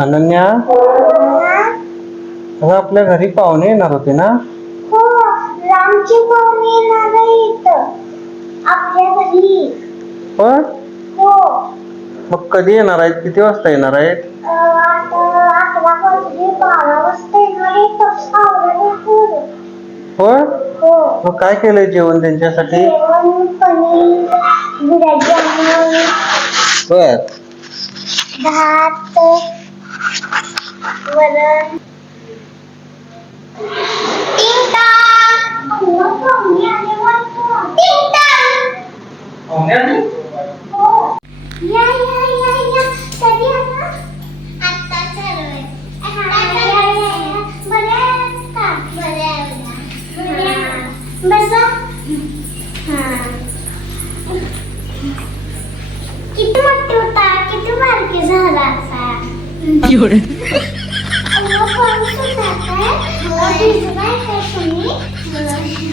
अनन्या? अगं आपल्या घरी पाहुणे येणार होते ना? हो पाहुणे येणार आहेत आपल्या घरी. पण? हो. मग कधी येणार आहेत? किती वाजता येणार आहेत? हो. मग काय केलंय जेवण त्यांच्यासाठी? बर. भात वरण. किती मोठा किती बारके झाला असा? 我最喜欢的是你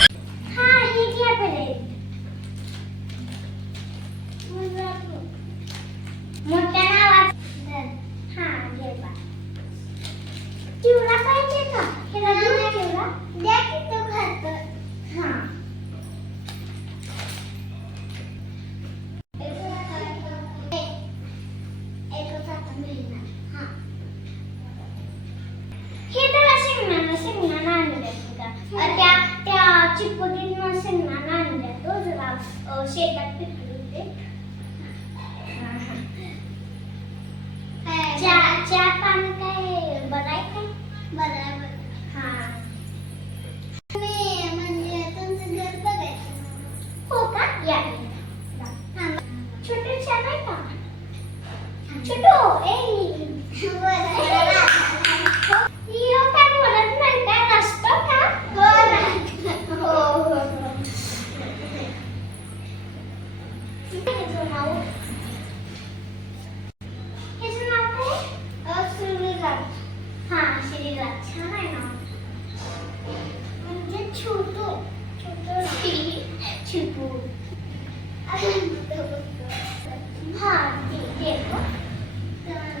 चिपळूण नसेल ना नांद्या तो हो जरा शेतात Yeah.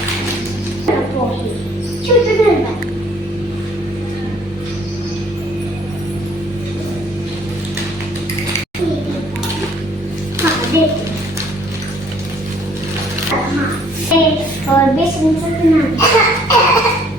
Beijo, beijo, beijo.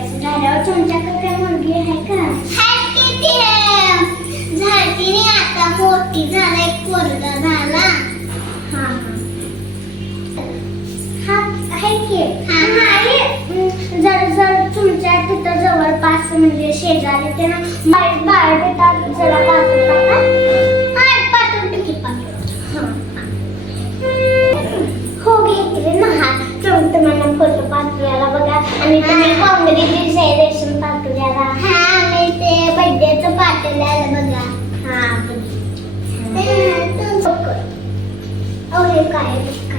झाडावर मुलगी आहे का झाला हा हा की जर तुमच्या तिथं जवळपास म्हणजे शेजारी त्यांना बाळ बाळ जरा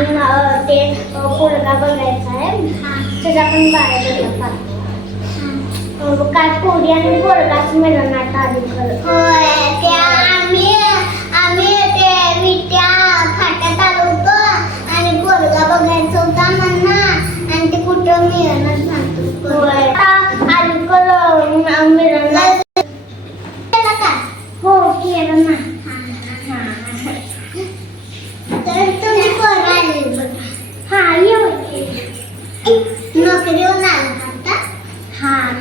लहान ते पोरगा बघायचा आहे. त्याचा पण बाहेर काय पोरी आणि पोरगाच मिळणार होय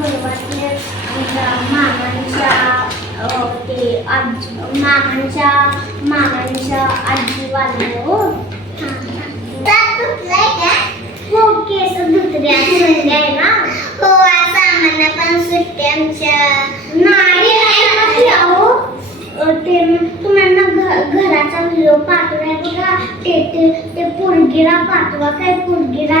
सुरुवातीला आमच्या मामांच्या ते आजी मामांच्या मामांच्या आजी वाजलं हो. हो केस दुसऱ्या आहे ना. हो आज आम्हाला पण सुट्टी आमच्या. नाही अहो. ते तुम्हाला घराचा व्हिडिओ पाठवाय बघा. ते ते पोरगीला पाठवा काय पोरगीला.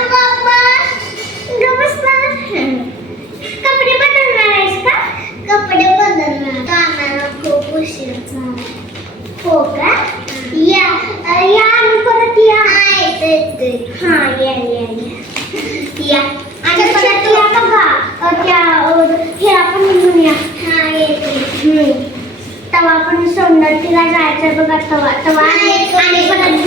हा या या. या आणि परत या बघा त्या हे आपण घेऊन या हा येते तेव्हा आपण सौंदर्यला जायचं बघा तेव्हा तेव्हा आणि परत